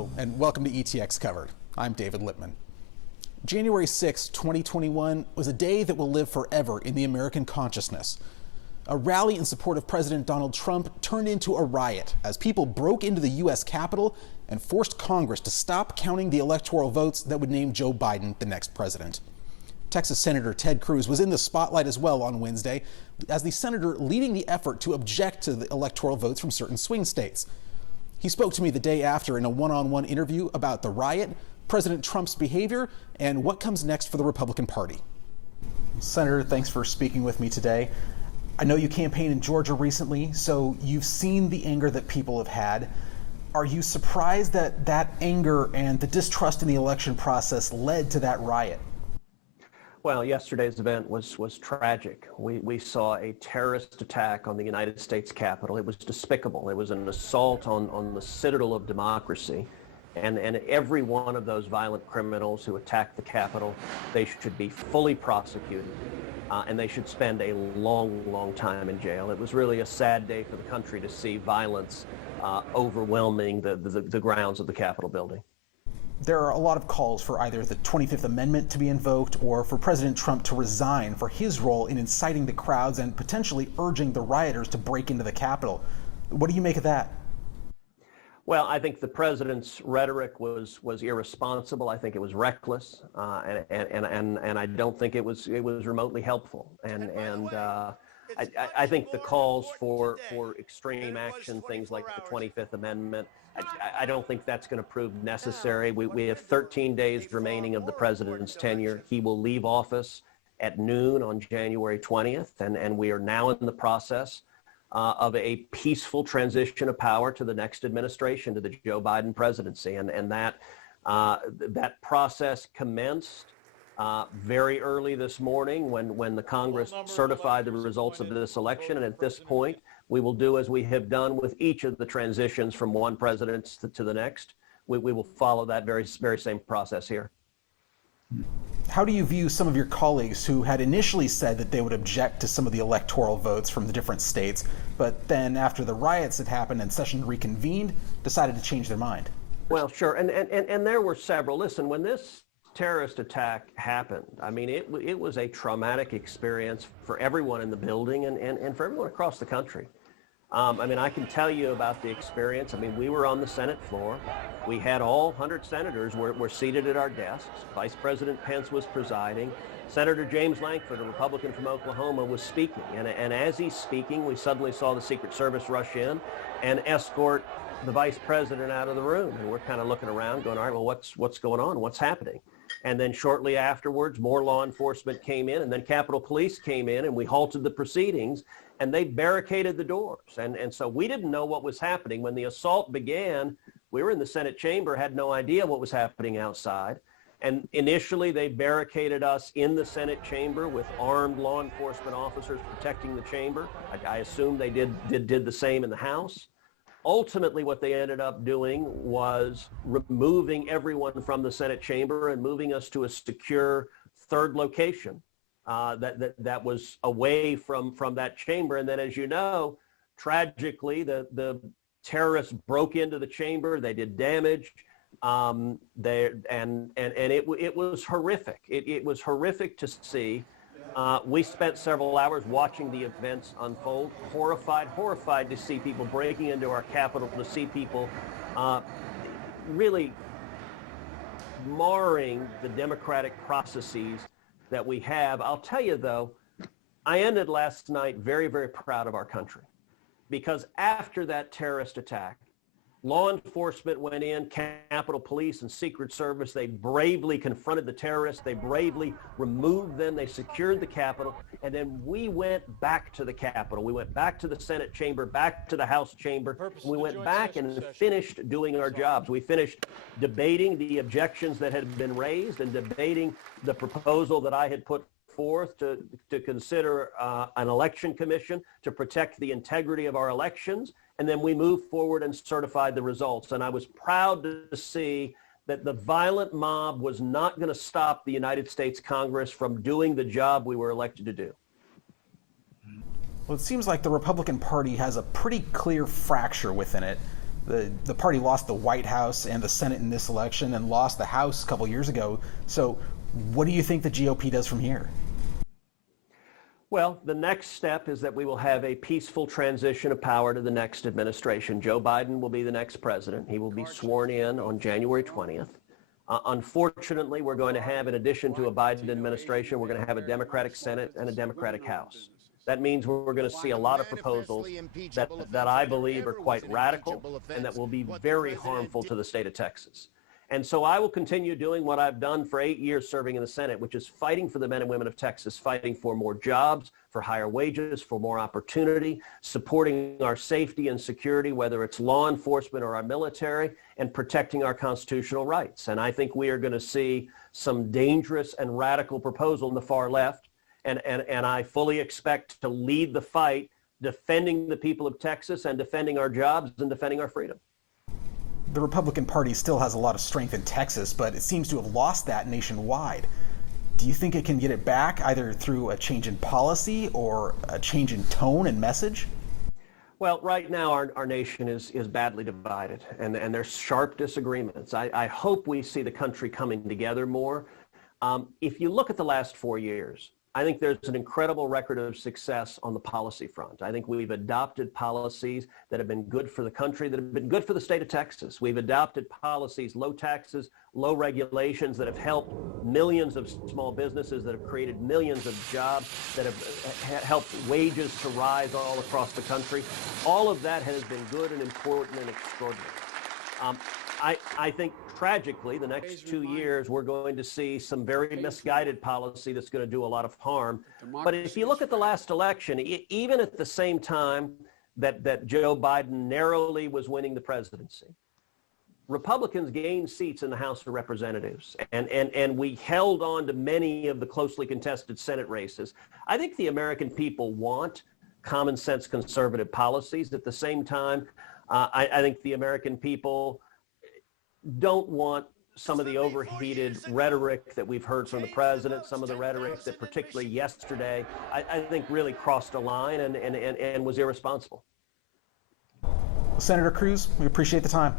Hello, and welcome to ETX Covered. I'm David Lippman. January 6, 2021 was a day that will live forever in the American consciousness. A rally in support of President Donald Trump turned into a riot as people broke into the U.S. Capitol and forced Congress to stop counting the electoral votes that would name Joe Biden the next president. Texas Senator Ted Cruz was in the spotlight as well on Wednesday as the senator leading the effort to object to the electoral votes from certain swing states. He spoke to me the day after in a one-on-one interview about the riot, President Trump's behavior, and what comes next for the Republican Party. Senator, thanks for speaking with me today. I know you campaigned in Georgia recently, so you've seen the anger that people have had. Are you surprised that that anger and the distrust in the election process led to that riot? Well, yesterday's event was tragic. We saw a terrorist attack on the United States Capitol. It was despicable. It was an assault on the citadel of democracy. And every one of those violent criminals who attacked the Capitol, they should be fully prosecuted. And they should spend a long time in jail. It was really a sad day for the country to see violence overwhelming the grounds of the Capitol building. There are a lot of calls for either the 25th Amendment to be invoked or for President Trump to resign for his role in inciting the crowds and potentially urging the rioters to break into the Capitol. What do you make of that? Well, I think the president's rhetoric was irresponsible. I think it was reckless, and I don't think it was remotely helpful. I think the calls for extreme action, things like the 25th Amendment, I don't think that's going to prove necessary. We have 13 days remaining of the president's tenure. He will leave office at noon on January 20th, and we are now in the process of a peaceful transition of power to the next administration, to the Joe Biden presidency. And that process commenced very early this morning when the Congress certified the results of this election. And at this point, we will do as we have done with each of the transitions from one president to the next. We will follow that very same process here. How do you view some of your colleagues who had initially said that they would object to some of the electoral votes from the different states, but then after the riots had happened and session reconvened, decided to change their mind? Well, sure. And there were several. Listen, when this terrorist attack happened, I mean, it was a traumatic experience for everyone in the building and for everyone across the country. I mean, I can tell you about the experience. I mean, we were on the Senate floor. We had all 100 senators were seated at our desks. Vice President Pence was presiding. Senator James Lankford, a Republican from Oklahoma, was speaking. And as he's speaking, we suddenly saw the Secret Service rush in and escort the vice president out of the room. And we're kind of looking around going, all right, well, what's going on? What's happening? And then shortly afterwards, more law enforcement came in, and then Capitol Police came in, and we halted the proceedings, and they barricaded the doors. And so we didn't know what was happening. When the assault began, we were in the Senate chamber, had no idea what was happening outside. And initially, they barricaded us in the Senate chamber with armed law enforcement officers protecting the chamber. I assume they did the same in the House. Ultimately, what they ended up doing was removing everyone from the Senate chamber and moving us to a secure third location that was away from that chamber. And then, as you know, tragically, the terrorists broke into the chamber. They did damage. It was horrific. It was horrific to see. We spent several hours watching the events unfold, horrified to see people breaking into our Capitol, to see people really marring the democratic processes that we have. I'll tell you, though, I ended last night very proud of our country, because after that terrorist attack, law enforcement went in, Capitol Police and Secret Service. They bravely confronted the terrorists. They bravely removed them. They secured the Capitol. And then we went back to the Capitol. We went back to the Senate chamber, back to the House chamber. We went back and finished doing our jobs. We finished debating the objections that had been raised and debating the proposal that I had put forth to consider an election commission to protect the integrity of our elections. And then we moved forward and certified the results. And I was proud to see that the violent mob was not going to stop the United States Congress from doing the job we were elected to do. Well, it seems like the Republican Party has a pretty clear fracture within it. The party lost the White House and the Senate in this election and lost the House a couple years ago. So what do you think the GOP does from here? Well, the next step is that we will have a peaceful transition of power to the next administration. Joe Biden will be the next president. He will be sworn in on January 20th. Unfortunately, we're going to have, in addition to a Biden administration, we're going to have a Democratic Senate and a Democratic House. That means we're going to see a lot of proposals that I believe are quite radical and that will be very harmful to the state of Texas. And so I will continue doing what I've done for 8 years serving in the Senate, which is fighting for the men and women of Texas, fighting for more jobs, for higher wages, for more opportunity, supporting our safety and security, whether it's law enforcement or our military, and protecting our constitutional rights. And I think we are going to see some dangerous and radical proposal in the far left. And I fully expect to lead the fight, defending the people of Texas and defending our jobs and defending our freedom. The Republican Party still has a lot of strength in Texas, but it seems to have lost that nationwide. Do you think it can get it back either through a change in policy or a change in tone and message? Well, right now our nation is badly divided, and there's sharp disagreements. I hope we see the country coming together more. If you look at the last 4 years, I think there's an incredible record of success on the policy front. I think we've adopted policies that have been good for the country, that have been good for the state of Texas. We've adopted policies, low taxes, low regulations that have helped millions of small businesses, that have created millions of jobs, that have helped wages to rise all across the country. All of that has been good and important and extraordinary. I think tragically, the next 2 years, we're going to see some very misguided policy that's going to do a lot of harm. But if you look at the last election, even at the same time that Joe Biden narrowly was winning the presidency, Republicans gained seats in the House of Representatives, and we held on to many of the closely contested Senate races. I think the American people want common sense conservative policies. At the same time, I think the American people don't want some of the overheated rhetoric that we've heard from the president, some of the rhetoric that particularly yesterday, I think really crossed a line and was irresponsible. Senator Cruz, we appreciate the time.